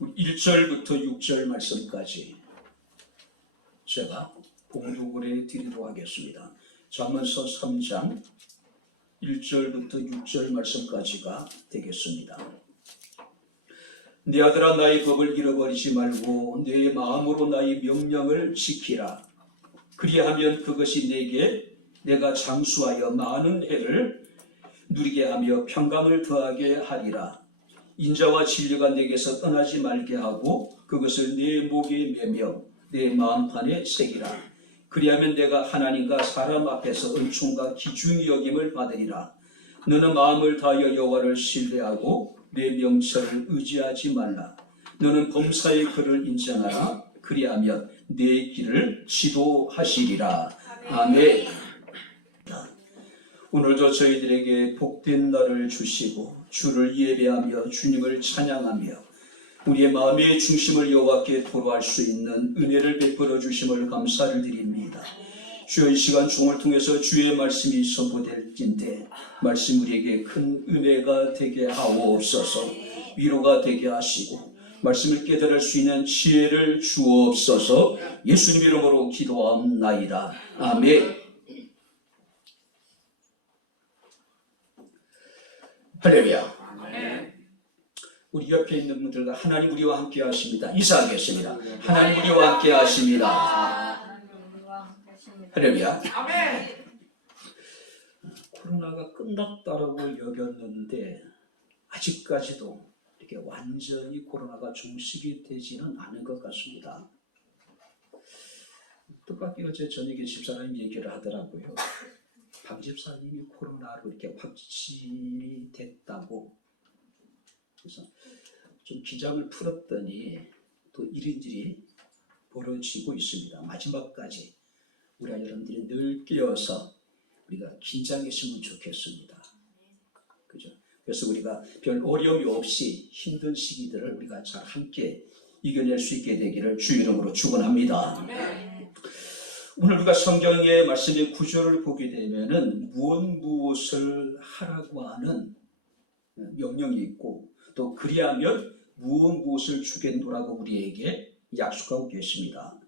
1절부터 6절 말씀까지 제가 봉독을 해드리도록 하겠습니다. 잠언서 3장 1절부터 6절 말씀까지가 되겠습니다. 내 아들아, 나의 법을 잃어버리지 말고 내 마음으로 나의 명령을 지키라. 그리하면 그것이 내가 장수하여 많은 해를 누리게 하며 평강을 더하게 하리라. 인자와 진리가 내게서 떠나지 말게 하고 그것을 내 목에 매며 내 마음판에 새기라. 그리하면 내가 하나님과 사람 앞에서 은총과 기중히 여김을 받으리라. 너는 마음을 다하여 여호와를 신뢰하고 내 명철을 의지하지 말라. 너는 범사의 글을 인정하라. 그리하면 내 길을 지도하시리라. 아멘. 오늘도 저희들에게 복된 날을 주시고 주를 예배하며 주님을 찬양하며 우리의 마음의 중심을 여호와께 토로할 수 있는 은혜를 베풀어 주심을 감사를 드립니다. 주여, 이 시간 종을 통해서 주의 말씀이 선포될 텐데 말씀 우리에게 큰 은혜가 되게 하옵소서. 위로가 되게 하시고 말씀을 깨달을 수 있는 지혜를 주옵소서. 예수님 이름으로 기도하옵나이다. 아멘. 할렐루야. 우리 옆에 있는 분들과 하나님 우리와 함께 하십니다. 인사하겠습니다. 하나님 우리와 함께 하십니다. 할렐루야. 코로나가 끝났다라고 여겼는데 아직까지도 이렇게 완전히 코로나가 종식이 되지는 않은 것 같습니다. 뜻밖의 어제 저녁에 집사람이 얘기를 하더라고요. 박 집사님이 코로나로 이렇게 확진이 됐다고. 그래서 좀 기장을 풀었더니 또 이런일이 벌어지고 있습니다. 마지막까지 우리가 여러분들이 늘 깨어서 우리가 긴장했으면 좋겠습니다. 그죠? 그래서 우리가 별 어려움이 없이 힘든 시기들을 우리가 잘 함께 이겨낼 수 있게 되기를 주 이름으로 축원합니다. 오늘 우리가 성경의 말씀의 구절을 보게 되면은 무엇을 하라고 하는 명령이 있고 또 그리하면 무엇을 주겠노라고 우리에게 약속하고 계십니다.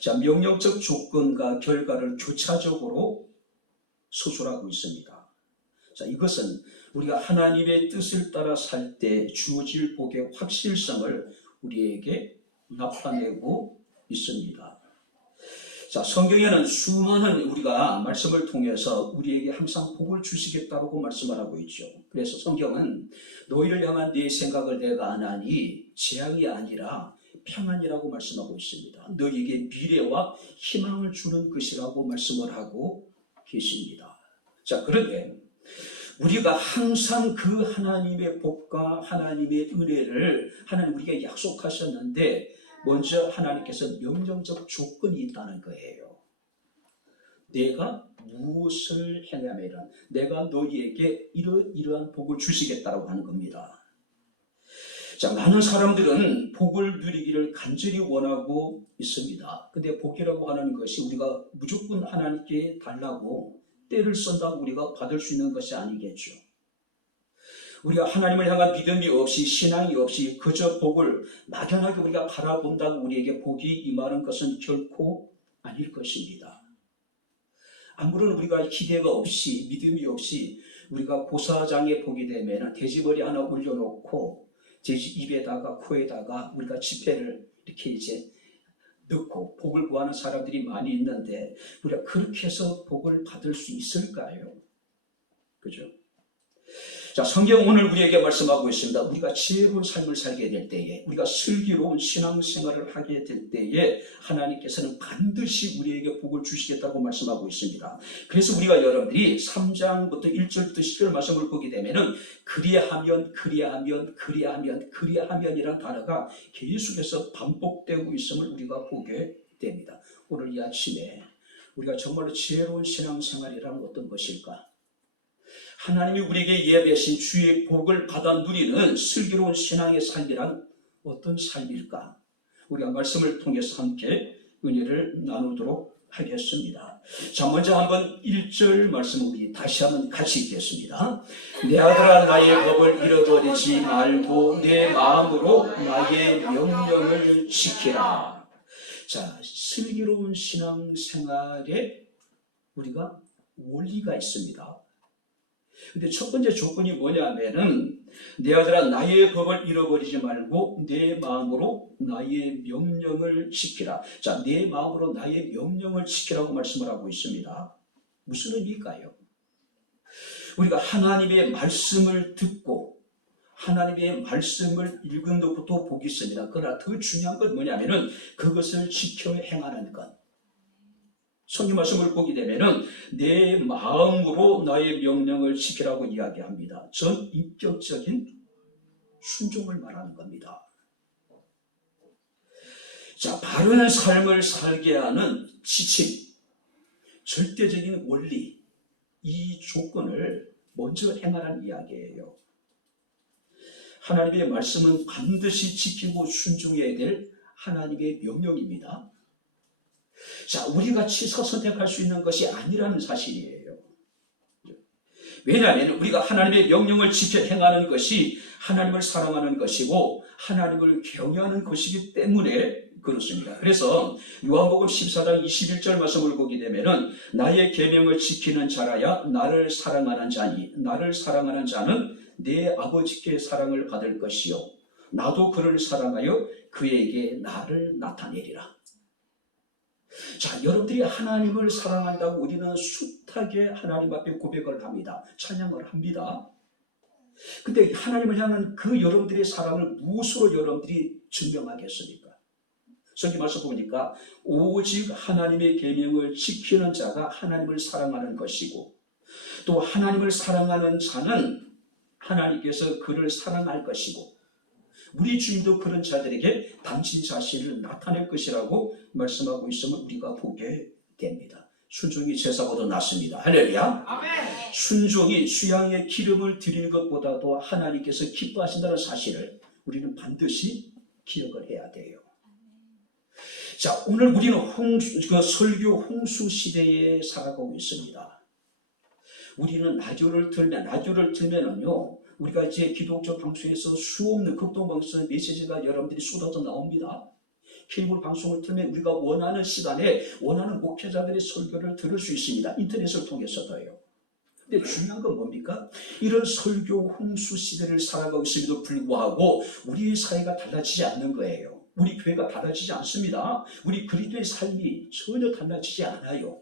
자, 명령적 조건과 결과를 교차적으로 서술하고 있습니다. 자, 이것은 우리가 하나님의 뜻을 따라 살 때 주어질 복의 확실성을 우리에게 나타내고 있습니다. 자, 성경에는 수많은 우리가 말씀을 통해서 우리에게 항상 복을 주시겠다고 말씀을 하고 있죠. 그래서 성경은 너희를 향한 내 생각을 내가 아나니 재앙이 아니라 평안이라고 말씀하고 있습니다. 너희에게 미래와 희망을 주는 것이라고 말씀을 하고 계십니다. 자, 그런데 우리가 항상 그 하나님의 복과 하나님의 은혜를 하나님 우리에게 약속하셨는데 먼저 하나님께서 명령적 조건이 있다는 거예요. 내가 무엇을 행하면 내가 너희에게 이러한 복을 주시겠다라고 하는 겁니다. 자, 많은 사람들은 복을 누리기를 간절히 원하고 있습니다. 근데 복이라고 하는 것이 우리가 무조건 하나님께 달라고 때를 쓴다고 우리가 받을 수 있는 것이 아니겠죠. 우리가 하나님을 향한 믿음이 없이 신앙이 없이 그저 복을 막연하게 우리가 바라본다고 우리에게 복이 임하는 것은 결코 아닐 것입니다. 아무런 우리가 기대가 없이 믿음이 없이 우리가 고사장에 보게 되면 돼지머리 하나 올려놓고 돼지 입에다가 코에다가 우리가 지폐를 이렇게 이제 넣고 복을 구하는 사람들이 많이 있는데 우리가 그렇게 해서 복을 받을 수 있을까요? 그죠? 자, 성경 오늘 우리에게 말씀하고 있습니다. 우리가 지혜로운 삶을 살게 될 때에 우리가 슬기로운 신앙생활을 하게 될 때에 하나님께서는 반드시 우리에게 복을 주시겠다고 말씀하고 있습니다. 그래서 우리가 여러분들이 3장부터 1절부터 10절 말씀을 보게 되면은 그리하면이라는 단어가 계속해서 반복되고 있음을 우리가 보게 됩니다. 오늘 이 아침에 우리가 정말로 지혜로운 신앙생활이란 어떤 것일까? 하나님이 우리에게 예배하신 주의 복을 받아 누리는 슬기로운 신앙의 삶이란 어떤 삶일까? 우리가 말씀을 통해서 함께 은혜를 나누도록 하겠습니다. 자, 먼저 한번 1절 말씀 우리 다시 한번 같이 읽겠습니다. 내 아들아 나의 법을 잃어버리지 말고 내 마음으로 나의 명령을 지키라. 자, 슬기로운 신앙생활에 우리가 원리가 있습니다. 근데 첫 번째 조건이 뭐냐면은 내 아들아 나의 법을 잃어버리지 말고 내 마음으로 나의 명령을 지키라. 자, 내 마음으로 나의 명령을 지키라고 말씀을 하고 있습니다. 무슨 의미일까요? 우리가 하나님의 말씀을 듣고 하나님의 말씀을 읽은 것부터 복이 있습니다. 그러나 더 중요한 건 뭐냐면은 그것을 지켜 행하는 것. 성경 말씀을 보게 되면은 내 마음으로 나의 명령을 지키라고 이야기합니다. 전 인격적인 순종을 말하는 겁니다. 자, 바른 삶을 살게 하는 지침, 절대적인 원리, 이 조건을 먼저 행하라는 이야기예요. 하나님의 말씀은 반드시 지키고 순종해야 될 하나님의 명령입니다. 자, 우리가 치서 선택할 수 있는 것이 아니라는 사실이에요. 왜냐하면 우리가 하나님의 명령을 지켜 행하는 것이 하나님을 사랑하는 것이고 하나님을 경외하는 것이기 때문에 그렇습니다. 그래서 요한복음 14장 21절 말씀을 보게 되면은 나의 계명을 지키는 자라야 나를 사랑하는 자니 나를 사랑하는 자는 내 아버지께 사랑을 받을 것이요 나도 그를 사랑하여 그에게 나를 나타내리라. 자, 여러분들이 하나님을 사랑한다고 우리는 숱하게 하나님 앞에 고백을 합니다. 찬양을 합니다. 근데 하나님을 향한 그 여러분들의 사랑을 무엇으로 여러분들이 증명하겠습니까? 성경 말씀 보니까 오직 하나님의 계명을 지키는 자가 하나님을 사랑하는 것이고 또 하나님을 사랑하는 자는 하나님께서 그를 사랑할 것이고 우리 주님도 그런 자들에게 당신 자신을 나타낼 것이라고 말씀하고 있음을 우리가 보게 됩니다. 순종이 제사보다 낫습니다. 할렐루야. 아멘. 순종이 수양의 기름을 드리는 것보다도 하나님께서 기뻐하신다는 사실을 우리는 반드시 기억을 해야 돼요. 자, 오늘 우리는 설교 홍수 시대에 살아가고 있습니다. 우리는 라디오를 틀면은요, 우리가 이제 기독교 방송에서 수없는 극동방송 메시지가 여러분들이 쏟아져 나옵니다. 케이블 방송을 틀면 우리가 원하는 시간에 원하는 목회자들의 설교를 들을 수 있습니다. 인터넷을 통해서도요. 근데 중요한 건 뭡니까? 이런 설교 홍수 시대를 살아가고 있음에도 불구하고 우리의 사회가 달라지지 않는 거예요. 우리 교회가 달라지지 않습니다. 우리 그리스도의 삶이 전혀 달라지지 않아요.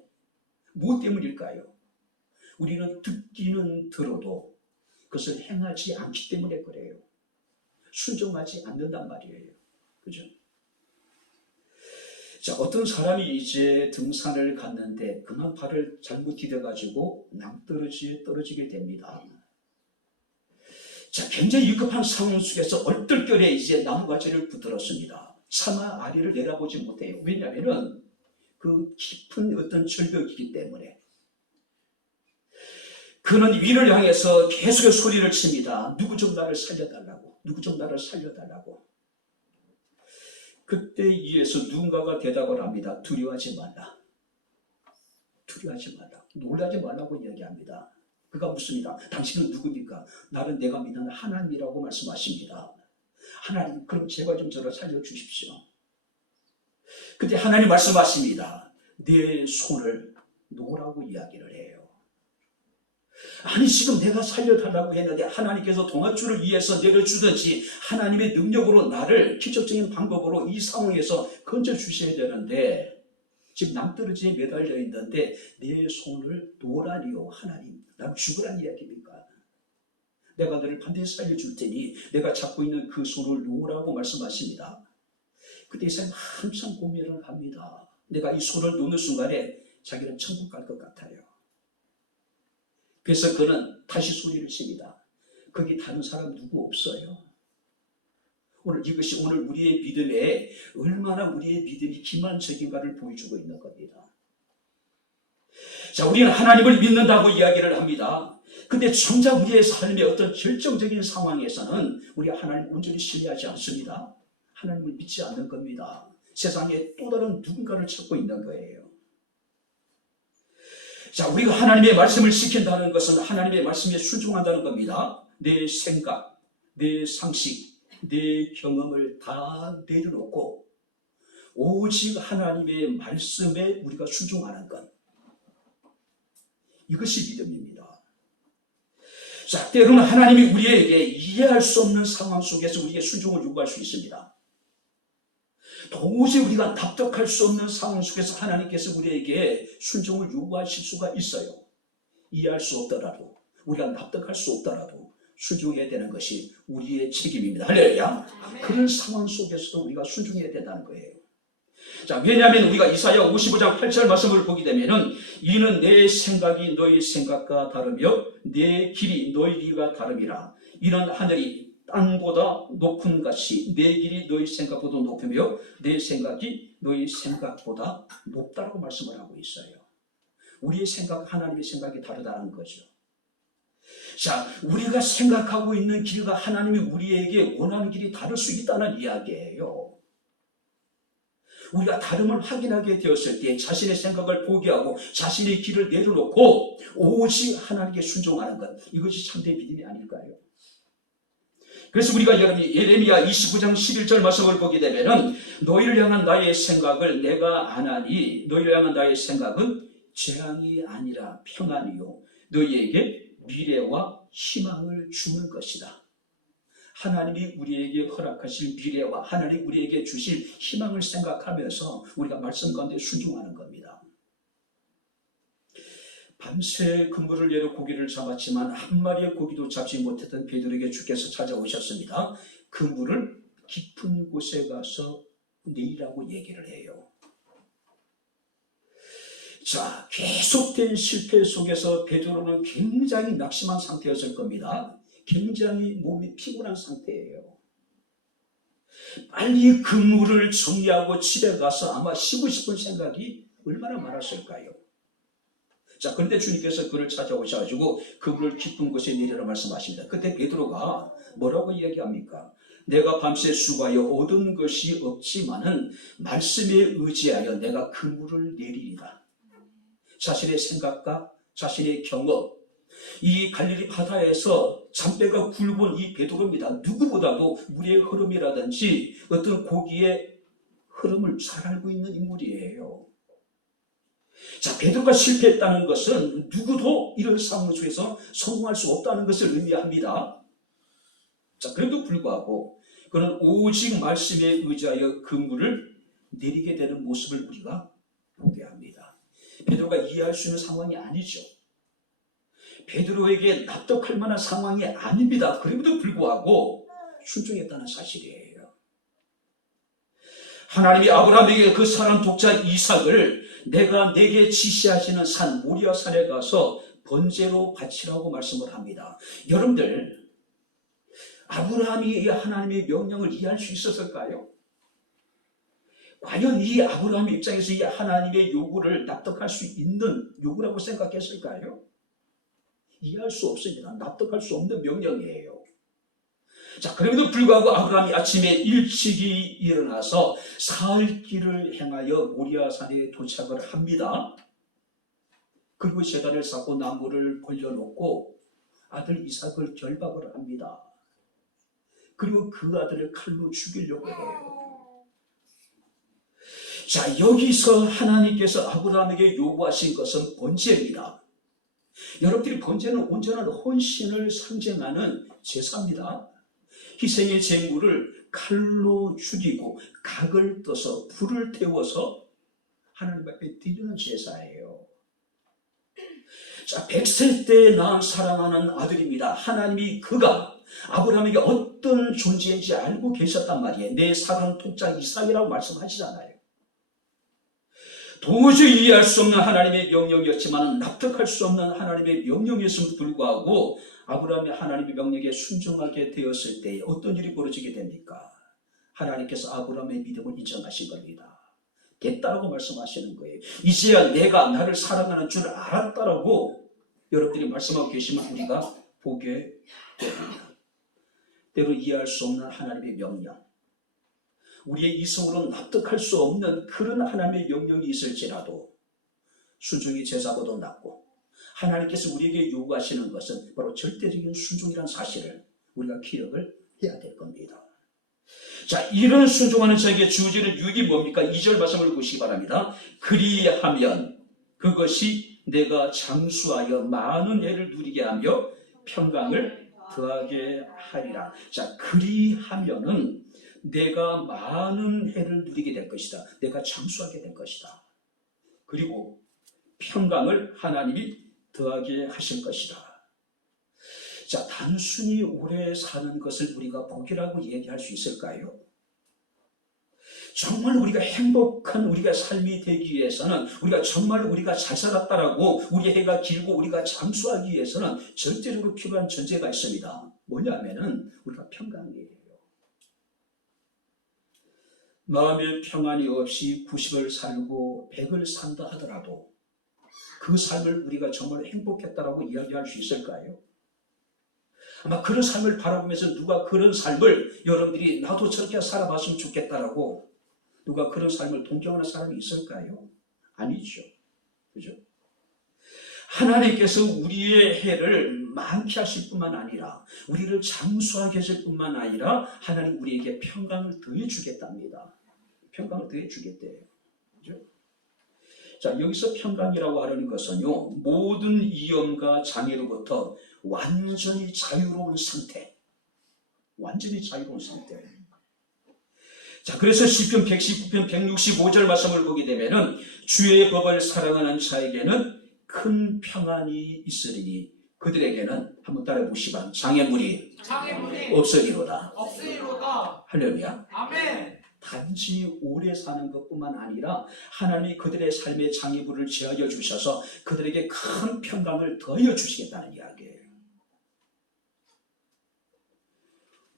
무엇 때문일까요? 우리는 듣기는 들어도 그것을 행하지 않기 때문에 그래요. 순종하지 않는단 말이에요. 그죠? 자, 어떤 사람이 이제 등산을 갔는데 그만 발을 잘못 디뎌가지고 낭떠러지에 떨어지게 됩니다. 자, 굉장히 위급한 상황 속에서 얼떨결에 이제 나무가지를 붙들었습니다. 차마 아래를 내다보지 못해요. 왜냐하면 그 깊은 어떤 절벽이기 때문에. 그는 위를 향해서 계속 소리를 칩니다. 누구 좀 나를 살려달라고. 누구 좀 나를 살려달라고. 그때 위에서 누군가가 대답을 합니다. 두려워하지 말라. 두려워하지 말라. 놀라지 말라고 이야기합니다. 그가 묻습니다. 당신은 누굽니까? 나는 내가 믿는 하나님이라고 말씀하십니다. 하나님, 그럼 제발 좀 저를 살려주십시오. 그때 하나님 말씀하십니다. 내 손을 놓으라고 이야기를 해요. 아니, 지금 내가 살려달라고 했는데 하나님께서 동아줄을 위해서 내려주든지 하나님의 능력으로 나를 기적적인 방법으로 이 상황에서 건져주셔야 되는데 지금 낭떠러지에 매달려 있는데 내 손을 놓으라니요. 하나님, 난 죽으란 이야기입니까? 내가 너를 반드시 살려줄 테니 내가 잡고 있는 그 손을 놓으라고 말씀하십니다. 그때 이 사람이 한참 고민을 합니다. 내가 이 손을 놓는 순간에 자기는 천국 갈 것 같아요. 그래서 그는 다시 소리를 칩니다. 거기 다른 사람 누구 없어요. 이것이 오늘 우리의 믿음에 얼마나 우리의 믿음이 기만적인가를 보여주고 있는 겁니다. 자, 우리는 하나님을 믿는다고 이야기를 합니다. 근데 정작 우리의 삶의 어떤 결정적인 상황에서는 우리가 하나님을 온전히 신뢰하지 않습니다. 하나님을 믿지 않는 겁니다. 세상에 또 다른 누군가를 찾고 있는 거예요. 자, 우리가 하나님의 말씀을 지킨다는 것은 하나님의 말씀에 순종한다는 겁니다. 내 생각, 내 상식, 내 경험을 다 내려놓고 오직 하나님의 말씀에 우리가 순종하는 것. 이것이 믿음입니다. 자, 때로는 하나님이 우리에게 이해할 수 없는 상황 속에서 우리에게 순종을 요구할 수 있습니다. 도저히 우리가 납득할 수 없는 상황 속에서 하나님께서 우리에게 순종을 요구하실 수가 있어요. 이해할 수 없더라도, 우리가 납득할 수 없더라도 순종해야 되는 것이 우리의 책임입니다. 할렐루야. 그런 상황 속에서도 우리가 순종해야 된다는 거예요. 자, 왜냐하면 우리가 이사야 55장 8절 말씀을 보게 되면은 이는 내 생각이 너희 생각과 다르며 내 길이 너희 길과 다름이라. 이는 하늘이 땅보다 높은 같이 내 길이 너희 생각보다 높으며 내 생각이 너희 생각보다 높다라고 말씀을 하고 있어요. 우리의 생각, 하나님의 생각이 다르다는 거죠. 자, 우리가 생각하고 있는 길과 하나님이 우리에게 원하는 길이 다를 수 있다는 이야기예요. 우리가 다름을 확인하게 되었을 때 자신의 생각을 포기하고 자신의 길을 내려놓고 오직 하나님께 순종하는 것, 이것이 참된 믿음이 아닐까요? 그래서 우리가 여러분이 예레미야 29장 11절 말씀을 보게 되면은 너희를 향한 나의 생각을 내가 아나니 너희를 향한 나의 생각은 재앙이 아니라 평안이요 너희에게 미래와 희망을 주는 것이다. 하나님이 우리에게 허락하실 미래와 하나님이 우리에게 주실 희망을 생각하면서 우리가 말씀 가운데 순종하는 겁니다. 밤새 그물을 내려 고기를 잡았지만 한 마리의 고기도 잡지 못했던 베드로에게 주께서 찾아오셨습니다. 그물을 깊은 곳에 가서 내리라고 얘기를 해요. 자, 계속된 실패 속에서 베드로는 굉장히 낙심한 상태였을 겁니다. 굉장히 몸이 피곤한 상태예요. 빨리 그물을 정리하고 집에 가서 아마 쉬고 싶은 생각이 얼마나 많았을까요? 자, 그런데 주님께서 그를 찾아오셔가지고 그물을 깊은 곳에 내리라 말씀하십니다. 그때 베드로가 뭐라고 이야기합니까? 내가 밤새 수고하여 얻은 것이 없지만은 말씀에 의지하여 내가 그물을 내리리라. 자신의 생각과 자신의 경험, 이 갈릴리 바다에서 잔배가 굵은 이 베드로입니다. 누구보다도 물의 흐름이라든지 어떤 고기의 흐름을 잘 알고 있는 인물이에요. 자, 베드로가 실패했다는 것은 누구도 이런 상황 속에서 성공할 수 없다는 것을 의미합니다. 자, 그래도 불구하고 그는 오직 말씀에 의지하여 그물을 내리게 되는 모습을 우리가 보게 합니다. 베드로가 이해할 수 있는 상황이 아니죠. 베드로에게 납득할 만한 상황이 아닙니다. 그럼에도 불구하고 순종했다는 사실이에요. 하나님이 아브라함에게 그 사랑 독자 이삭을 내가 내게 지시하시는 산 모리아 산에 가서 번제로 바치라고 말씀을 합니다. 여러분들, 아브라함이 하나님의 명령을 이해할 수 있었을까요? 과연 이 아브라함의 입장에서 이 하나님의 요구를 납득할 수 있는 요구라고 생각했을까요? 이해할 수 없습니다. 납득할 수 없는 명령이에요. 자, 그럼에도 불구하고 아브라함이 아침에 일찍이 일어나서 사흘 길을 행하여 모리아산에 도착을 합니다. 그리고 제단을 쌓고 나무를 벌려놓고 아들 이삭을 결박을 합니다. 그리고 그 아들을 칼로 죽이려고 해요. 자, 여기서 하나님께서 아브라함에게 요구하신 것은 번제입니다. 여러분들이 번제는 온전한 헌신을 상징하는 제사입니다. 희생의 제물을 칼로 죽이고 각을 떠서 불을 태워서 하나님 앞에 드리는 제사예요. 자, 100세 때 낳은 사랑하는 아들입니다. 하나님이 그가 아브라함에게 어떤 존재인지 알고 계셨단 말이에요. 내 사랑하는 독자 이삭이라고 말씀하시잖아요. 도저히 이해할 수 없는 하나님의 명령이었지만 납득할 수 없는 하나님의 명령이었음에도 불구하고 아브라함이 하나님의 명령에 순종하게 되었을 때 어떤 일이 벌어지게 됩니까? 하나님께서 아브라함의 믿음을 인정하신 겁니다. 됐다라고 말씀하시는 거예요. 이제야 내가 나를 사랑하는 줄 알았다라고 여러분들이 말씀하고 계시면 우리가 보게 됩니다. 때로 이해할 수 없는 하나님의 명령, 우리의 이성으로는 납득할 수 없는 그런 하나님의 명령이 있을지라도 순종이 제사보다 낫고 하나님께서 우리에게 요구하시는 것은 바로 절대적인 순종이라는 사실을 우리가 기억을 해야 될 겁니다. 자, 이런 순종하는 자에게 주어지는 유익이 뭡니까? 2절 말씀을 보시기 바랍니다. 그리하면 그것이 내가 장수하여 많은 해를 누리게 하며 평강을 더하게 하리라. 자, 그리하면은 내가 많은 해를 누리게 될 것이다. 내가 장수하게 될 것이다. 그리고 평강을 하나님이 더하게 하실 것이다. 자, 단순히 오래 사는 것을 우리가 복이라고 얘기할 수 있을까요? 정말 우리가 행복한 우리가 삶이 되기 위해서는, 우리가 정말 우리가 잘 살았다라고 우리 해가 길고 우리가 장수하기 위해서는 절대적으로 필요한 전제가 있습니다. 뭐냐면은 우리가 평강이에요. 마음의 평안이 없이 90을 살고 100을 산다 하더라도 그 삶을 우리가 정말 행복했다라고 이야기할 수 있을까요? 아마 그런 삶을 바라보면서 누가 그런 삶을 여러분들이 나도 저렇게 살아봤으면 좋겠다라고 누가 그런 삶을 동경하는 사람이 있을까요? 아니죠. 그죠? 하나님께서 우리의 해를 많게 하실 뿐만 아니라 우리를 장수하게 하실 뿐만 아니라 하나님 우리에게 평강을 더해 주겠답니다. 평강을 더해 주겠대요. 그죠? 자, 여기서 평강이라고 하는 것은요, 모든 위험과 장애로부터 완전히 자유로운 상태. 완전히 자유로운 상태. 자, 그래서 시편 119편 165절 말씀을 보게 되면은 주의 법을 사랑하는 자에게는 큰 평안이 있으리니 그들에게는 한번 따라해 보시면 장애물이 없으리로다. 할렐루야. 아멘. 단지 오래 사는 것뿐만 아니라 하나님이 그들의 삶의 장애물을 제하여 주셔서 그들에게 큰 평강을 더하여 주시겠다는 이야기예요.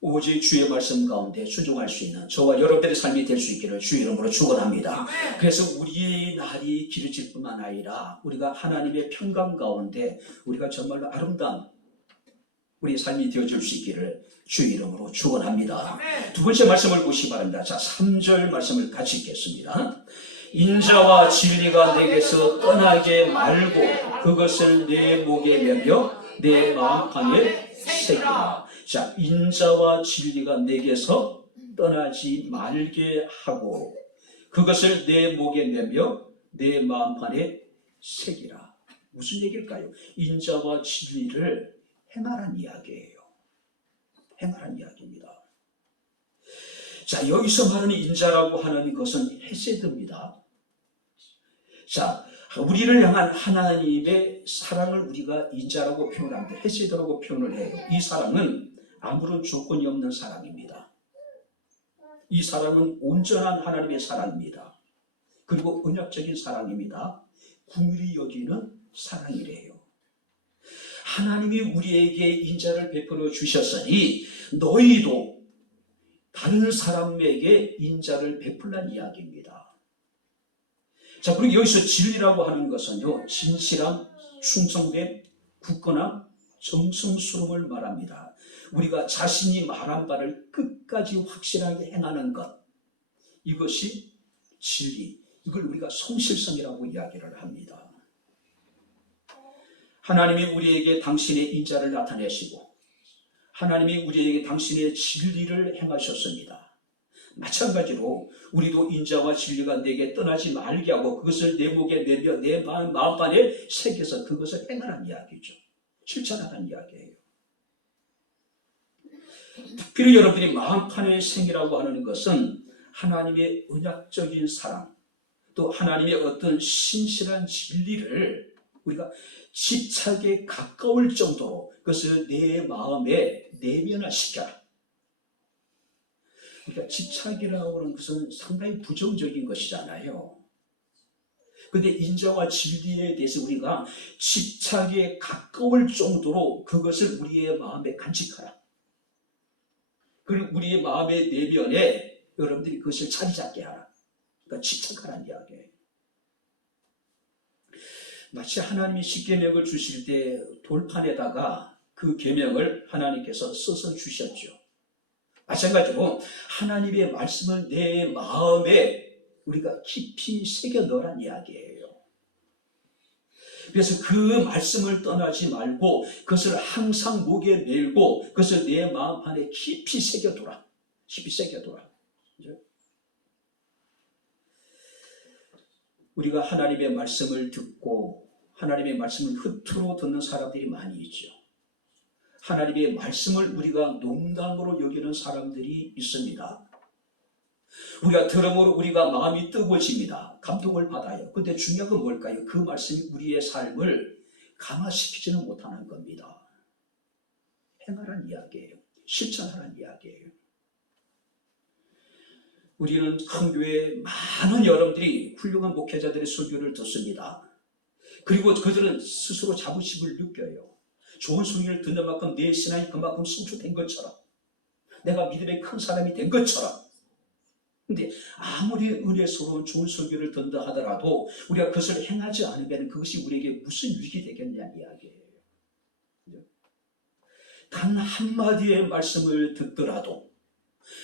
오직 주의 말씀 가운데 순종할 수 있는 저와 여러분들의 삶이 될 수 있기를 주의 이름으로 축원합니다. 그래서 우리의 날이 길어질 뿐만 아니라 우리가 하나님의 평강 가운데 우리가 정말로 아름다운 우리의 삶이 되어줄 수 있기를 주의 이름으로 축원합니다. 두 번째 말씀을 보시기 바랍니다. 자, 3절 말씀을 같이 읽겠습니다. 인자와 진리가 내게서 떠나게 말고 그것을 내 목에 매며 내 마음판에 새기라. 자, 인자와 진리가 내게서 떠나지 말게 하고 그것을 내 목에 매며 내 마음판에 새기라. 무슨 얘기일까요? 인자와 진리를 행하라는 이야기예요. 행하라는 이야기입니다. 자, 여기서 말하는 인자라고 하는 것은 헤세드입니다. 자, 우리를 향한 하나님의 사랑을 우리가 인자라고 표현합니다. 헤세드라고 표현을 해요. 이 사랑은 아무런 조건이 없는 사랑입니다. 이 사랑은 온전한 하나님의 사랑입니다. 그리고 언약적인 사랑입니다. 긍휼히 여기는 사랑이래요. 하나님이 우리에게 인자를 베풀어 주셨으니 너희도 다른 사람에게 인자를 베풀란 이야기입니다. 자, 그리고 여기서 진리라고 하는 것은요, 진실함, 충성됨, 굳건함, 정성스러움을 말합니다. 우리가 자신이 말한 바를 끝까지 확실하게 행하는 것, 이것이 진리, 이걸 우리가 성실성이라고 이야기를 합니다. 하나님이 우리에게 당신의 인자를 나타내시고 하나님이 우리에게 당신의 진리를 행하셨습니다. 마찬가지로 우리도 인자와 진리가 내게 떠나지 말게 하고 그것을 내 목에 매며 내 마음판에 새겨서 그것을 행하라는 이야기죠. 실천하라는 이야기예요. 특별히 여러분들이 마음판에 새기라고 하는 것은 하나님의 언약적인 사랑, 또 하나님의 어떤 신실한 진리를 우리가 집착에 가까울 정도로 그것을 내 마음에 내면화시켜라. 그러니까 집착이라고 하는 것은 상당히 부정적인 것이잖아요. 그런데 인자와 진리에 대해서 우리가 집착에 가까울 정도로 그것을 우리의 마음에 간직하라. 그리고 우리의 마음의 내면에 여러분들이 그것을 자리 잡게 하라. 그러니까 집착하라는 이야기예요. 마치 하나님이 십계명을 주실 때 돌판에다가 그 계명을 하나님께서 써서 주셨죠. 마찬가지로 하나님의 말씀을 내 마음에 우리가 깊이 새겨 넣으란 이야기예요. 그래서 그 말씀을 떠나지 말고 그것을 항상 목에 메고 그것을 내 마음 안에 깊이 새겨둬라. 깊이 새겨둬라. 그죠? 우리가 하나님의 말씀을 듣고 하나님의 말씀을 흩트러 듣는 사람들이 많이 있죠. 하나님의 말씀을 우리가 농담으로 여기는 사람들이 있습니다. 우리가 들음으로 우리가 마음이 뜨거워집니다. 감동을 받아요. 근데 중요한 건 뭘까요? 그 말씀이 우리의 삶을 강화시키지는 못하는 겁니다. 행하라는 이야기예요. 실천하라는 이야기예요. 우리는 큰 교회 많은 여러분들이 훌륭한 목회자들의 설교를 듣습니다. 그리고 그들은 스스로 자부심을 느껴요. 좋은 설교를 듣는 만큼 내 신앙이 그만큼 성숙된 것처럼, 내가 믿음의 큰 사람이 된 것처럼. 근데 아무리 은혜스러운 좋은 설교를 듣는다 하더라도 우리가 그것을 행하지 않으면 그것이 우리에게 무슨 유익이 되겠냐는 이야기예요. 단 한마디의 말씀을 듣더라도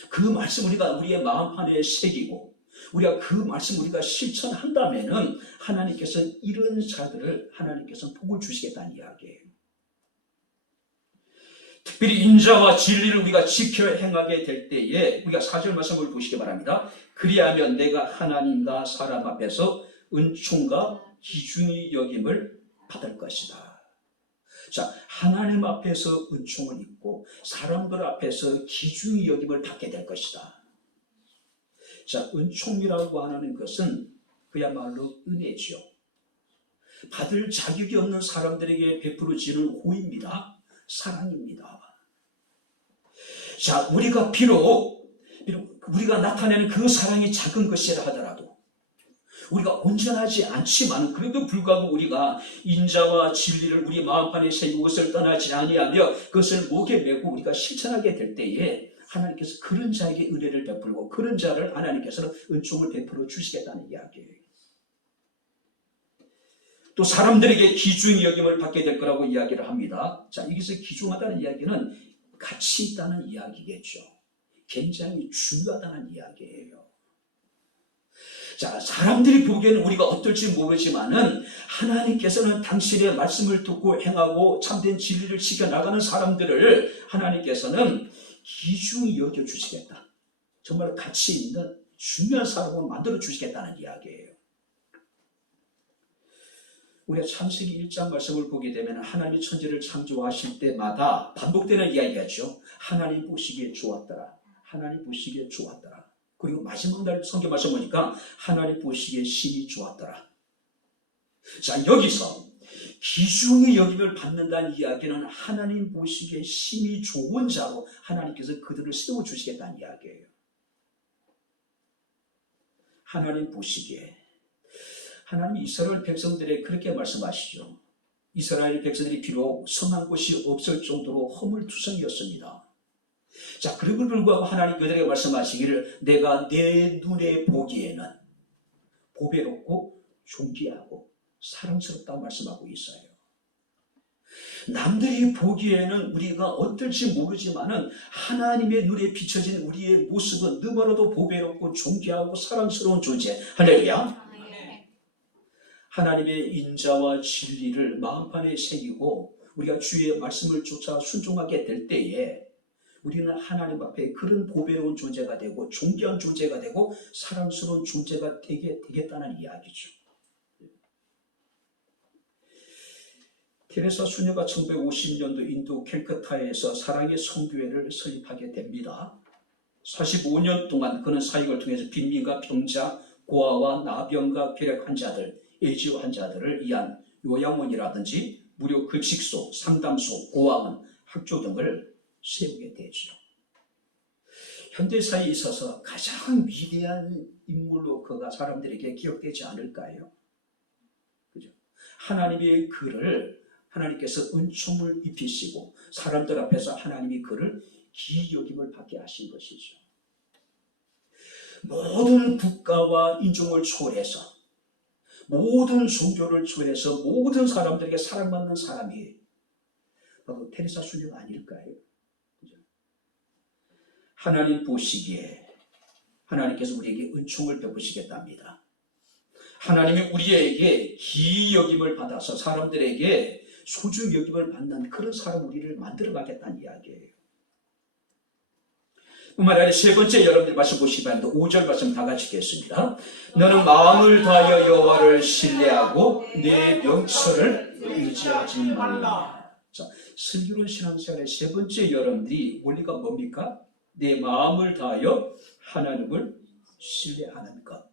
그 말씀 우리가 우리의 마음 안에 새기고 우리가 그 말씀 우리가 실천한다면은 하나님께서는 이런 자들을 하나님께서는 복을 주시겠다는 이야기예요. 특별히 인자와 진리를 우리가 지켜 행하게 될 때에 우리가 4절 말씀을 보시기 바랍니다. 그리하면 내가 하나님과 사람 앞에서 은총과 기중히 여김을 받을 것이다. 자, 하나님 앞에서 은총을 입고 사람들 앞에서 기중히 여김을 받게 될 것이다. 자, 은총이라고 하는 것은 그야말로 은혜죠. 받을 자격이 없는 사람들에게 베풀어지는 호의입니다. 사랑입니다. 자, 우리가 비록 우리가 나타내는 그 사랑이 작은 것이라 하더라도 우리가 온전하지 않지만 그래도 불구하고 우리가 인자와 진리를 우리 마음판에 새기고 그것을 떠나지 아니하며 그것을 목에 메고 우리가 실천하게 될 때에 하나님께서 그런 자에게 은혜를 베풀고 그런 자를 하나님께서는 은총을 베풀어 주시겠다는 이야기예요. 또 사람들에게 귀중히 여김을 받게 될 거라고 이야기를 합니다. 자, 여기서 귀중하다는 이야기는 가치 있다는 이야기겠죠. 굉장히 중요하다는 이야기예요. 자, 사람들이 보기에는 우리가 어떨지 모르지만은 하나님께서는 당신의 말씀을 듣고 행하고 참된 진리를 지켜나가는 사람들을 하나님께서는 귀중히 여겨주시겠다. 정말 가치 있는 중요한 사람으로 만들어 주시겠다는 이야기예요. 우리가 창세기 1장 말씀을 보게 되면 하나님이 천지를 창조하실 때마다 반복되는 이야기겠죠. 하나님 보시기에 좋았더라. 하나님 보시기에 좋았더라. 그리고 마지막 날 성경 말씀 보니까 하나님 보시기에 심히 좋았더라. 자, 여기서 귀중히 여김을 받는다는 이야기는 하나님 보시기에 심히 좋은 자로 하나님께서 그들을 세워주시겠다는 이야기예요. 하나님 보시기에 하나님 이스라엘 백성들에게 그렇게 말씀하시죠. 이스라엘 백성들이 비록 성한 곳이 없을 정도로 허물투성이었습니다. 자, 그럼에도 불구하고 하나님 그들에게 말씀하시기를 내가 내 눈에 보기에는 보배롭고 존귀하고 사랑스럽다고 말씀하고 있어요. 남들이 보기에는 우리가 어떨지 모르지만은 하나님의 눈에 비춰진 우리의 모습은 너무나도 보배롭고 존귀하고 사랑스러운 존재. 할렐루야. 하나님의 인자와 진리를 마음판에 새기고 우리가 주의 말씀을 쫓아 순종하게 될 때에 우리는 하나님 앞에 그런 보배로운 존재가 되고 존귀한 존재가 되고 사랑스러운 존재가 되겠다는 이야기죠. 테레사 수녀가 1950년도 인도 캘커타에서 사랑의 성교회를 설립하게 됩니다. 45년 동안 그는 사역을 통해서 빈민과 병자, 고아와 나병과 결핵 환자들, 에이즈 환자들을 위한 요양원이라든지 무료 급식소, 상담소, 고아원, 학교 등을 세우게 되죠. 현대사에 있어서 가장 위대한 인물로 그가 사람들에게 기억되지 않을까요? 그죠? 하나님의 그를 하나님께서 은총을 입히시고 사람들 앞에서 하나님이 그를 귀히 여김을 받게 하신 것이죠. 모든 국가와 인종을 초월해서 모든 종교를 초월해서 모든 사람들에게 사랑받는 사람이 바로 테레사 수녀가 아닐까요? 그죠? 하나님 보시기에 하나님께서 우리에게 은총을 베푸시겠답니다. 하나님이 우리에게 기여김을 받아서 사람들에게 소중 여김을 받는 그런 사람 우리를 만들어 가겠다는 이야기예요. 뿐만 아니라 세 번째 여러분들 말씀 보시기 바랍니다. 5절 말씀 다 같이 읽겠습니다. 너는 마음을 다하여 여호와를 신뢰하고 내 명철을 의지하지 말라. 자, 슬기로운 신앙생활의 세 번째 여러분들이 원리가 뭡니까? 내 마음을 다하여 하나님을 신뢰하는 것.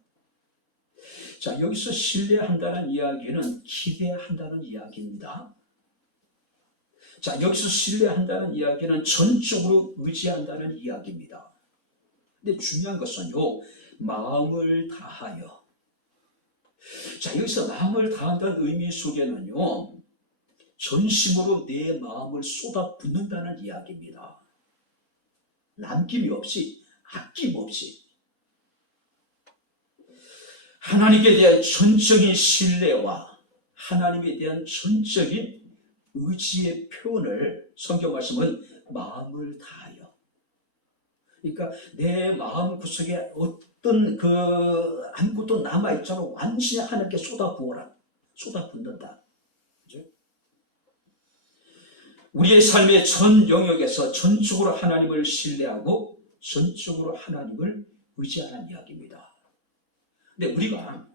자, 여기서 신뢰한다는 이야기는 기대한다는 이야기입니다. 자, 여기서 신뢰한다는 이야기는 전적으로 의지한다는 이야기입니다. 근데 중요한 것은요, 마음을 다하여. 자, 여기서 마음을 다한다는 의미 속에는요, 전심으로 내 마음을 쏟아붓는다는 이야기입니다. 남김이 없이, 아낌없이. 하나님께 대한 전적인 신뢰와 하나님에 대한 전적인 의지의 표현을 성경 말씀은 마음을 다하여. 그러니까 내 마음 구석에 어떤 아무것도 남아있잖아. 완전히 하나님께 쏟아부어라. 쏟아붓는다. 그죠? 우리의 삶의 전 영역에서 전적으로 하나님을 신뢰하고 전적으로 하나님을 의지하는 이야기입니다. 근데 우리가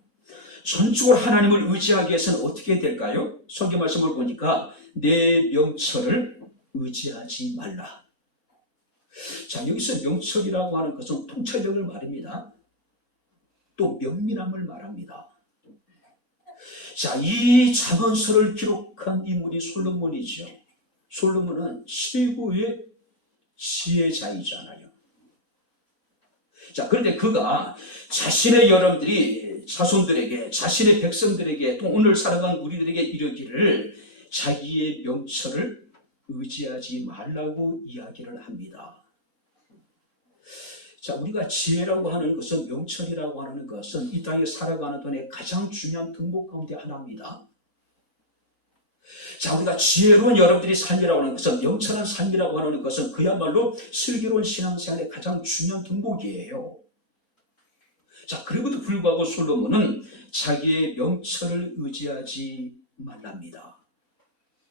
전적으로 하나님을 의지하기 위해서는 어떻게 될까요? 성경 말씀을 보니까 내 명철을 의지하지 말라. 자, 여기서 명철이라고 하는 것은 통찰력을 말합니다. 또 면밀함을 말합니다. 자, 이 잠언서를 기록한 인물이 솔로몬이죠. 솔로몬은 최고의 지혜자이잖아요. 자, 그런데 그가 자신의 여러분들이 자손들에게, 자신의 백성들에게, 또 오늘 살아간 우리들에게 이르기를 자기의 명철을 의지하지 말라고 이야기를 합니다. 자, 우리가 지혜라고 하는 것은, 명철이라고 하는 것은 이 땅에 살아가는 동안에 가장 중요한 덕목 가운데 하나입니다. 자, 우리가 지혜로운 여러분들이 삶이라고 하는 것은, 명철한 삶이라고 하는 것은 그야말로 슬기로운 신앙생활의 가장 중요한 덕목이에요. 자, 그리고도 불구하고 솔로몬은 자기의 명철을 의지하지 말랍니다.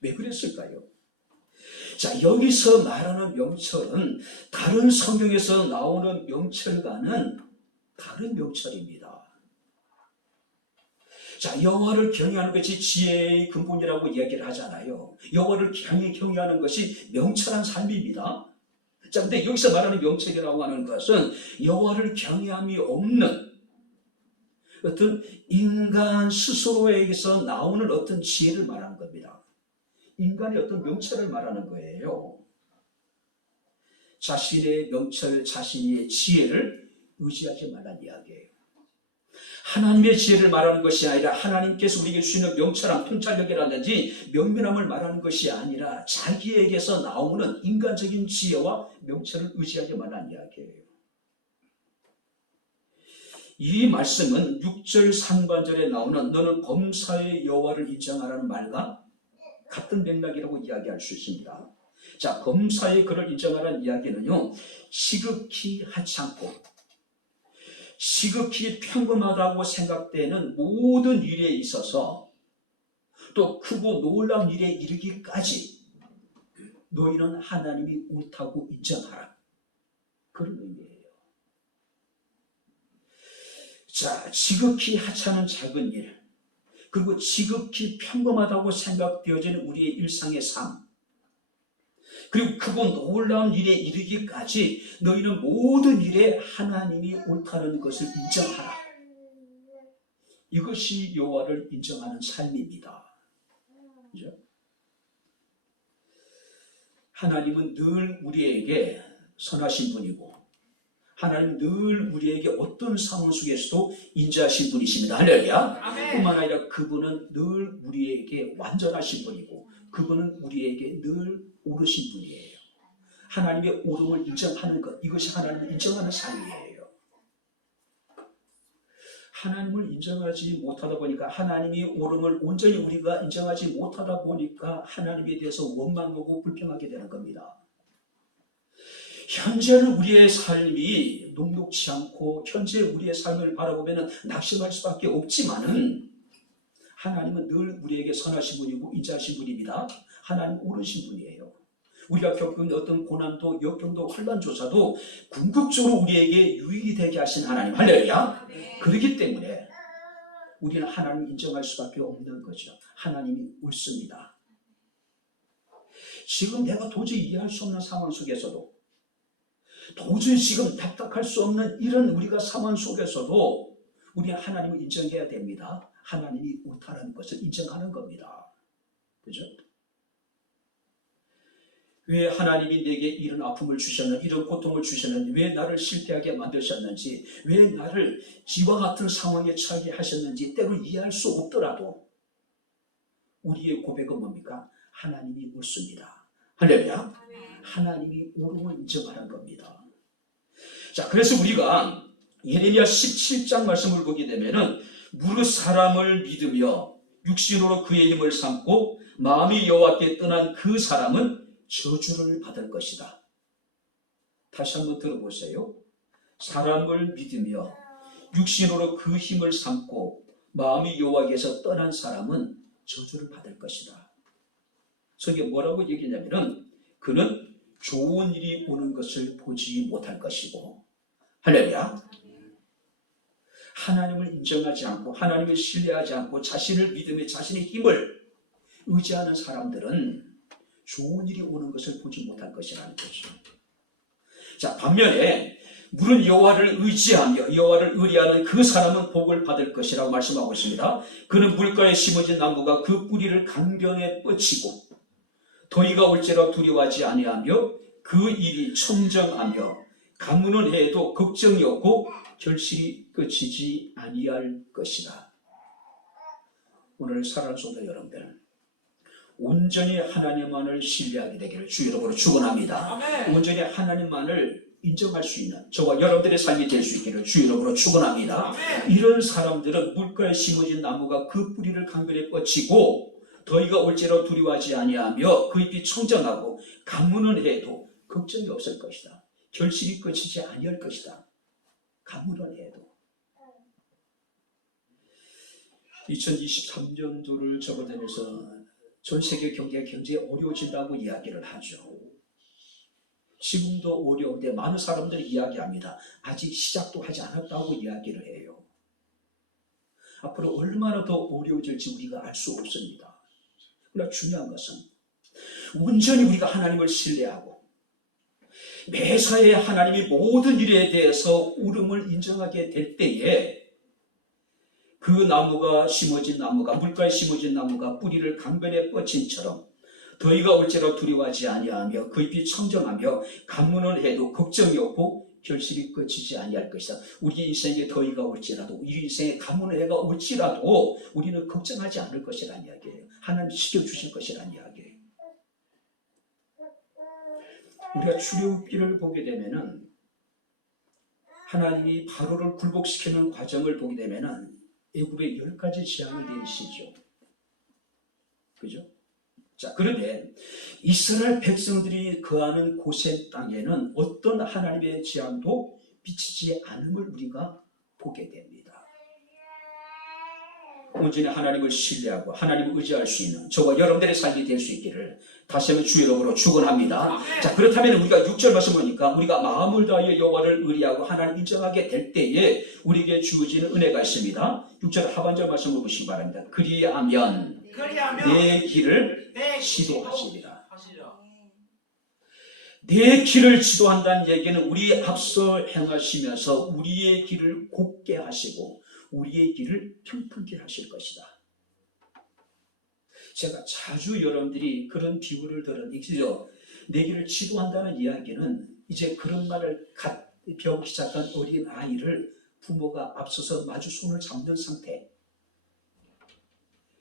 왜 그랬을까요? 자, 여기서 말하는 명철은 다른 성경에서 나오는 명철과는 다른 명철입니다. 자, 여호와를 경외하는 것이 지혜의 근본이라고 이야기를 하잖아요. 여호와를 경외하는 것이 명철한 삶입니다. 자, 근데 여기서 말하는 명철이라고 하는 것은 여호와를 경외함이 없는 어떤 인간 스스로에게서 나오는 어떤 지혜를 말하는 겁니다. 인간의 어떤 명철을 말하는 거예요. 자신의 명철, 자신의 지혜를 의지하지 말라는 이야기예요. 하나님의 지혜를 말하는 것이 아니라 하나님께서 우리에게 주시는 명철함, 통찰력이라든지 면밀함을 말하는 것이 아니라 자기에게서 나오는 인간적인 지혜와 명철을 의지하지 말라는 이야기예요. 이 말씀은 6절 상반절에 나오는 너는 범사의 여호와를 인정하라는 말과 같은 맥락이라고 이야기할 수 있습니다. 자, 범사의 그를 인정하라는 이야기는요, 시극히 하찮고 시극히 평범하다고 생각되는 모든 일에 있어서 또 크고 놀라운 일에 이르기까지 너희는 하나님이 옳다고 인정하라. 그런 의미예요. 자, 지극히 하찮은 작은 일, 그리고 지극히 평범하다고 생각되어지는 우리의 일상의 삶, 그리고 크고 놀라운 일에 이르기까지 너희는 모든 일에 하나님이 옳다는 것을 인정하라. 이것이 여호와를 인정하는 삶입니다. 그죠? 하나님은 늘 우리에게 선하신 분이고 하나님은 늘 우리에게 어떤 상황 속에서도 인자하신 분이십니다. 할렐루야. 뿐만 아니라 그분은 늘 우리에게 완전하신 분이고 그분은 우리에게 늘 옳으신 분이에요. 하나님의 옳음을 인정하는 것, 이것이 하나님을 인정하는 삶이에요. 하나님을 인정하지 못하다 보니까, 하나님의 옳음을 온전히 우리가 인정하지 못하다 보니까 하나님에 대해서 원망하고 불평하게 되는 겁니다. 현재는 우리의 삶이 녹록지 않고 현재 우리의 삶을 바라보면 낙심할 수밖에 없지만은 하나님은 늘 우리에게 선하신 분이고 인자하신 분입니다. 하나님 옳으신 분이에요. 우리가 겪은 어떤 고난도 역경도 환난조차도 궁극적으로 우리에게 유익이 되게 하신 하나님. 할렐루야. 그렇기 때문에 우리는 하나님을 인정할 수밖에 없는 거죠. 하나님이 옳습니다. 지금 내가 도저히 이해할 수 없는 상황 속에서도, 도저히 지금 답답할 수 없는 이런 우리가 상황 속에서도 우리는 하나님을 인정해야 됩니다. 하나님이 옳다는 것을 인정하는 겁니다. 그죠? 왜 하나님이 내게 이런 아픔을 주셨는지, 이런 고통을 주셨는지, 왜 나를 실패하게 만드셨는지, 왜 나를 지와 같은 상황에 처하게 하셨는지 때로 이해할 수 없더라도 우리의 고백은 뭡니까? 하나님이 옳습니다. 할렐루야. 하나님이 옳음을 인정하는 겁니다. 자, 그래서 우리가 예레미야 17장 말씀을 보게 되면은 무릇 사람을 믿으며 육신으로 그의 힘을 삼고 마음이 여호와께 떠난 그 사람은 저주를 받을 것이다. 다시 한번 들어보세요. 사람을 믿으며 육신으로 그 힘을 삼고 마음이 여호와께서 떠난 사람은 저주를 받을 것이다. 저게 뭐라고 얘기냐면은 그는 좋은 일이 오는 것을 보지 못할 것이고, 할렐루야. 하나님을 인정하지 않고 하나님을 신뢰하지 않고 자신을 믿으며 자신의 힘을 의지하는 사람들은 좋은 일이 오는 것을 보지 못할 것이라는 거죠. 자, 반면에 물은 여호와를 의지하며 여호와를 의뢰하는 그 사람은 복을 받을 것이라고 말씀하고 있습니다. 그는 물가에 심어진 나무가 그 뿌리를 강변에 뻗치고 더위가 올지라 두려워하지 아니하며 그 일이 청정하며 가무는 해도 걱정이 없고 결실이 끝이지 아니할 것이다. 오늘 사랑하는 성도 여러분들, 온전히 하나님만을 신뢰하게 되기를 주 이름으로 축원합니다. 아멘. 온전히 하나님만을 인정할 수 있는 저와 여러분들의 삶이 될 수 있기를 주 이름으로 축원합니다. 아멘. 이런 사람들은 물가에 심어진 나무가 그 뿌리를 강변에 뻗치고 더위가 올지라 두려워하지 아니하며 그 잎이 청정하고 가무는 해도 걱정이 없을 것이다. 결실이 끝이지 아니할 것이다. 가무는 해도. 2023년도를 접어들면서 전 세계 경제가 굉장히 어려워진다고 이야기를 하죠. 지금도 어려운데 많은 사람들이 이야기합니다. 아직 시작도 하지 않았다고 이야기를 해요. 앞으로 얼마나 더 어려워질지 우리가 알 수 없습니다. 그러나 중요한 것은 온전히 우리가 하나님을 신뢰하고 매사에 하나님이 모든 일에 대해서 옳음을 인정하게 될 때에 그 나무가 심어진 나무가 물가에 심어진 나무가 뿌리를 강변에 뻗친처럼 더위가 올지라 두려워하지 아니하며 그 잎이 청정하며 가무는 해도 걱정이 없고 결실이 끝이지 아니할 것이다. 우리 인생에 더위가 올지라도 우리 인생에 가무는 해가 올지라도 우리는 걱정하지 않을 것이라는 이야기예요. 하나님이 지켜주실 것이라는 이야기예요. 우리가 출애굽기를 보게 되면은 하나님이 바로를 굴복시키는 과정을 보게 되면은 애굽에 10가지 재앙을 내리시죠. 그죠? 자, 그런데 이스라엘 백성들이 거하는 고센 땅에는 어떤 하나님의 재앙도 비치지 않음을 우리가 보게 됩니다. 온전히 하나님을 신뢰하고 하나님을 의지할 수 있는 저와 여러분들의 삶이 될 수 있기를 다시 한번 주 이름으로 축원합니다. 자, 그렇다면 우리가 6절 말씀 보니까 우리가 마음을 다하여 여호와를 의뢰하고 하나님을 인정하게 될 때에 우리에게 주어지는 은혜가 있습니다. 6절 하반절 말씀을 보시기 바랍니다. 그리하면 내 길을 지도하시리라. 내 길을 지도한다는 얘기는 우리 앞서 행하시면서 우리의 길을 곱게 하시고 우리의 길을 평평케 하실 것이다. 제가 자주 여러분들이 그런 비유를 들은 익히죠. 내 길을 지도한다는 이야기는 이제 그런 말을 배우기 시작한 어린 아이를 부모가 앞서서 마주 손을 잡는 상태,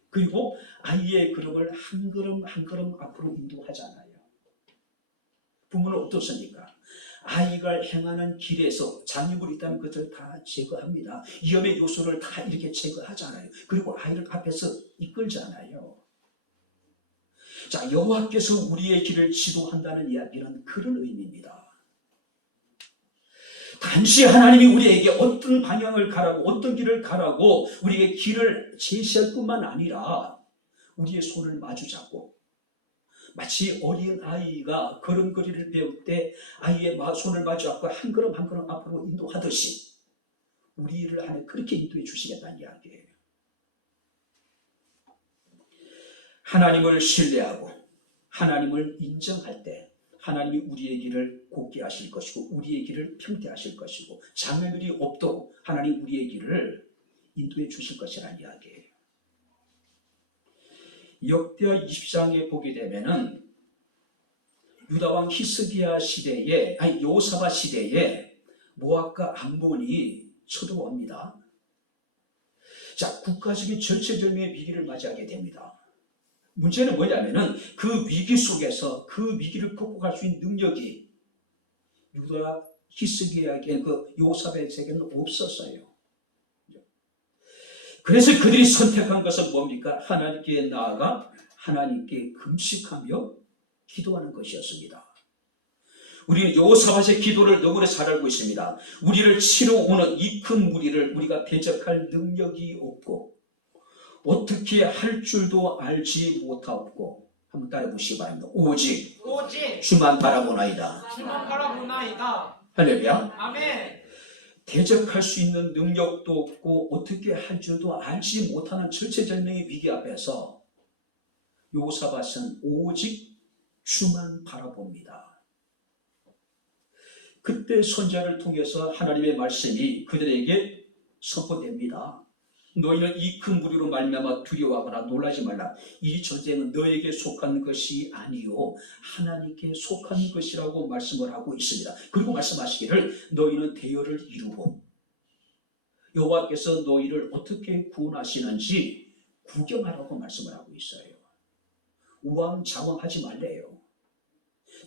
그리고 아이의 걸음을 한 걸음 한 걸음 앞으로 인도하잖아요. 부모는 어떻습니까? 아이가 행하는 길에서 장애물이 있다는 것을 다 제거합니다. 위험의 요소를 다 이렇게 제거하잖아요. 그리고 아이를 앞에서 이끌잖아요. 자, 여호와께서 우리의 길을 지도한다는 이야기는 그런 의미입니다. 단지 하나님이 우리에게 어떤 방향을 가라고 어떤 길을 가라고 우리에게 길을 제시할 뿐만 아니라 우리의 손을 마주 잡고 마치 어린 아이가 걸음걸이를 배울 때 아이의 손을 마주 잡고 한 걸음 한 걸음 앞으로 인도하듯이 우리를 안에 그렇게 인도해 주시겠다는 이야기예요. 하나님을 신뢰하고 하나님을 인정할 때 하나님이 우리의 길을 곱게 하실 것이고 우리의 길을 평대 하실 것이고 장애물이 없도록 하나님 우리의 길을 인도해 주실 것이라는 이야기예요. 역대하 20장에 보게 되면은 유다왕 히스기야 시대에 여호사밧 시대에 모압과 암몬이 쳐들어옵니다. 자, 국가적인 절체절명의 위기를 맞이하게 됩니다. 문제는 뭐냐면은 그 위기 속에서 그 위기를 극복할 수 있는 능력이 유다 히스기야에게 그 여호사밧에게는 없었어요. 그래서 그들이 선택한 것은 뭡니까? 하나님께 나아가 하나님께 금식하며 기도하는 것이었습니다. 우리는 여호사밧의 기도를 너무나 잘 알고 있습니다. 우리를 치러 오는 이 큰 무리를 우리가 대적할 능력이 없고 어떻게 할 줄도 알지 못하고 한번 따라해보시기 바랍니다. 오직 주만 바라보나이다. 할렐루야. 아멘. 대적할 수 있는 능력도 없고 어떻게 할 줄도 알지 못하는 절체절명의 위기 앞에서 여호사밧은 오직 주만 바라봅니다. 그때 선지자를 통해서 하나님의 말씀이 그들에게 선포됩니다. 너희는 이 큰 무리로 말미암아 두려워하거나 놀라지 말라. 이 전쟁은 너에게 속한 것이 아니요 하나님께 속한 것이라고 말씀을 하고 있습니다. 그리고 말씀하시기를 너희는 대열을 이루고 여호와께서 너희를 어떻게 구원하시는지 구경하라고 말씀을 하고 있어요. 우왕좌왕하지 말래요.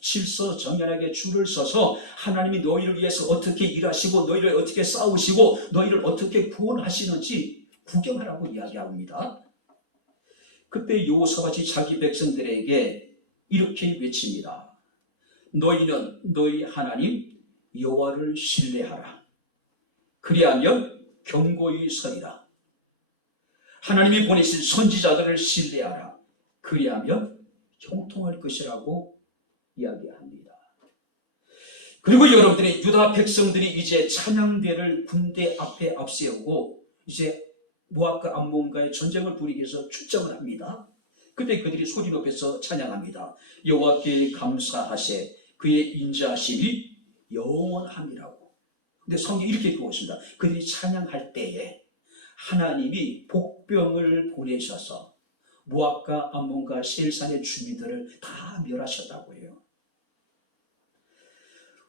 질서정연하게 줄을 서서 하나님이 너희를 위해서 어떻게 일하시고 너희를 어떻게 싸우시고 너희를 어떻게 구원하시는지 구경하라고 이야기합니다. 그때 여호사밧이 자기 백성들에게 이렇게 외칩니다. 너희는 너희 하나님 여호와를 신뢰하라. 그리하면 견고히 서리라. 하나님이 보내신 선지자들을 신뢰하라. 그리하면 형통할 것이라고 이야기합니다. 그리고 여러분들이 유다 백성들이 이제 찬양대를 군대 앞에 앞세우고 이제 모압과 암몬과의 전쟁을 벌이기 위해서 출정을 합니다. 그때 그들이 소리 높여서 찬양합니다. 여호와께 감사하세 그의 인자하심이 영원함이라고. 근데 성경이 이렇게 읽고 있습니다. 그들이 찬양할 때에 하나님이 복병을 보내셔서 모압과 암몬과 세일산의 주민들을 다 멸하셨다고 해요.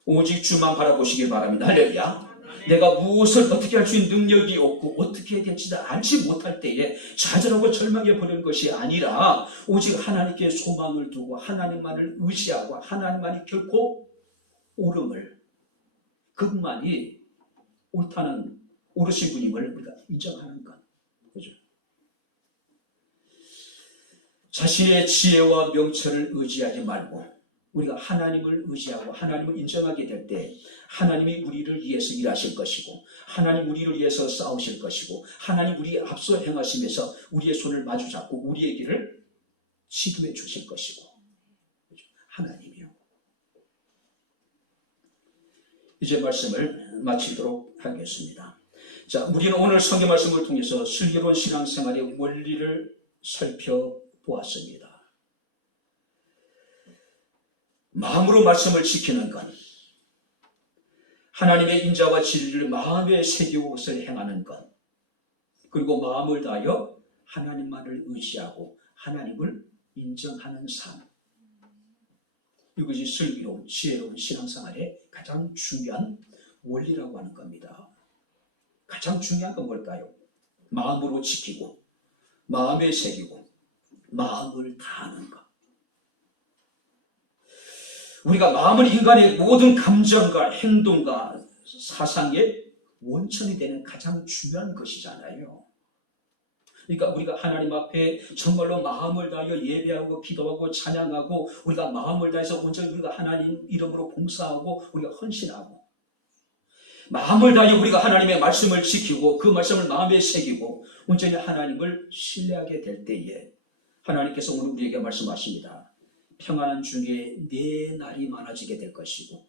오직 주만 바라보시길 바랍니다. 할렐루야. 내가 무엇을 어떻게 할 수 있는 능력이 없고 어떻게 해야 될지도 알지 못할 때에 좌절하고 절망해 버리는 것이 아니라 오직 하나님께 소망을 두고 하나님만을 의지하고 하나님만이 결코 옳음을 그분만이 옳다는 옳으신 분임을 우리가 인정하는 것. 그죠? 자신의 지혜와 명철을 의지하지 말고 우리가 하나님을 의지하고 하나님을 인정하게 될 때 하나님이 우리를 위해서 일하실 것이고 하나님 우리를 위해서 싸우실 것이고 하나님 우리의 앞서 행하시면서 우리의 손을 마주 잡고 우리의 길을 지도해 주실 것이고 하나님이요. 이제 말씀을 마치도록 하겠습니다. 자, 우리는 오늘 성경 말씀을 통해서 슬기로운 신앙생활의 원리를 살펴보았습니다. 마음으로 말씀을 지키는 것, 하나님의 인자와 진리를 마음에 새기고 그것을 행하는 것, 그리고 마음을 다하여 하나님만을 의지하고 하나님을 인정하는 삶, 이것이 슬기로운 지혜로운 신앙생활의 가장 중요한 원리라고 하는 겁니다. 가장 중요한 건 뭘까요? 마음으로 지키고 마음에 새기고 마음을 다하는 것. 우리가 마음은 인간의 모든 감정과 행동과 사상의 원천이 되는 가장 중요한 것이잖아요. 그러니까 우리가 하나님 앞에 정말로 마음을 다하여 예배하고 기도하고 찬양하고 우리가 마음을 다해서 온전히 우리가 하나님 이름으로 봉사하고 우리가 헌신하고 마음을 다하여 우리가 하나님의 말씀을 지키고 그 말씀을 마음에 새기고 온전히 하나님을 신뢰하게 될 때에 하나님께서 오늘 우리에게 말씀하십니다. 평안한 중에 네 날이 많아지게 될 것이고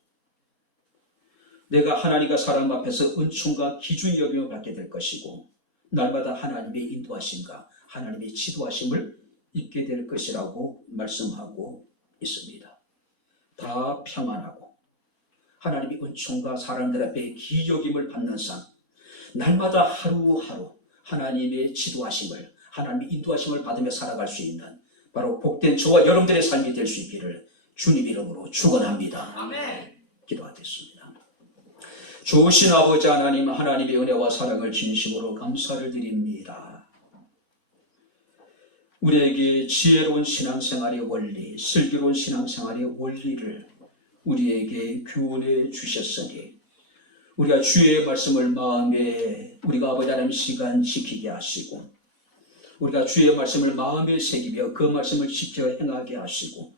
내가 하나님과 사람 앞에서 은총과 기준 여김을 받게 될 것이고 날마다 하나님의 인도하심과 하나님의 지도하심을 입게 될 것이라고 말씀하고 있습니다. 다 평안하고 하나님의 은총과 사람들 앞에 기여김을 받는 삶, 날마다 하루하루 하나님의 지도하심을, 하나님의 인도하심을 받으며 살아갈 수 있는 바로 복된 저와 여러분들의 삶이 될 수 있기를 주님 이름으로 축원합니다. 아멘. 기도하겠습니다. 좋으신 아버지 하나님, 하나님의 은혜와 사랑을 진심으로 감사를 드립니다. 우리에게 지혜로운 신앙생활의 원리, 슬기로운 신앙생활의 원리를 우리에게 교훈해 주셨으니 우리가 주의 말씀을 마음에 우리가 아버지 하나님 시간 지키게 하시고 우리가 주의 말씀을 마음에 새기며 그 말씀을 지켜 행하게 하시고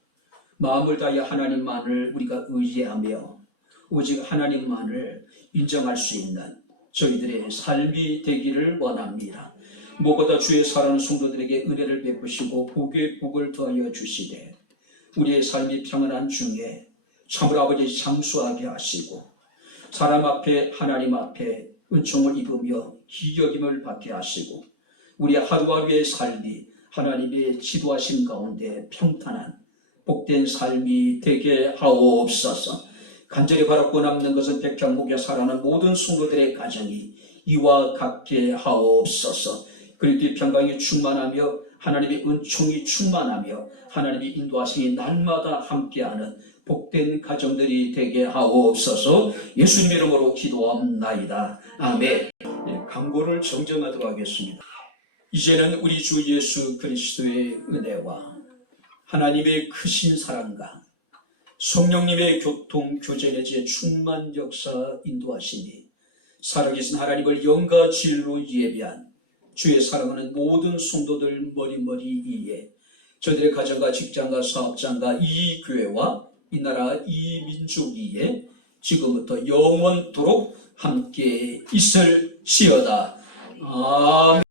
마음을 다하여 하나님만을 우리가 의지하며 오직 하나님만을 인정할 수 있는 저희들의 삶이 되기를 원합니다. 무엇보다 주의 사랑하는 성도들에게 은혜를 베푸시고 복의 복을 더하여 주시되 우리의 삶이 평안한 중에 참으로 아버지 장수하게 하시고 사람 앞에 하나님 앞에 은총을 입으며 기여김을 받게 하시고 우리 하루하루의 삶이 하나님의 지도하심 가운데 평탄한 복된 삶이 되게 하옵소서. 간절히 바라고 남는 것은 백향목에 살아가는 모든 성도들의 가정이 이와 같게 하옵소서. 그리스도의 평강이 충만하며 하나님의 은총이 충만하며 하나님의 인도하심이 날마다 함께하는 복된 가정들이 되게 하옵소서. 예수님 이름으로 기도합나이다. 아멘. 강고를 정정하도록 하겠습니다. 이제는 우리 주 예수 그리스도의 은혜와 하나님의 크신 사랑과 성령님의 교통 교제의 충만 역사 인도하시니 살아계신 하나님을 영과 진리로 예배한 주의 사랑하는 모든 성도들 머리머리 위에 저들의 가정과 직장과 사업장과 이 교회와 이 나라 이 민족 위에 지금부터 영원토록 함께 있을지어다. 아멘.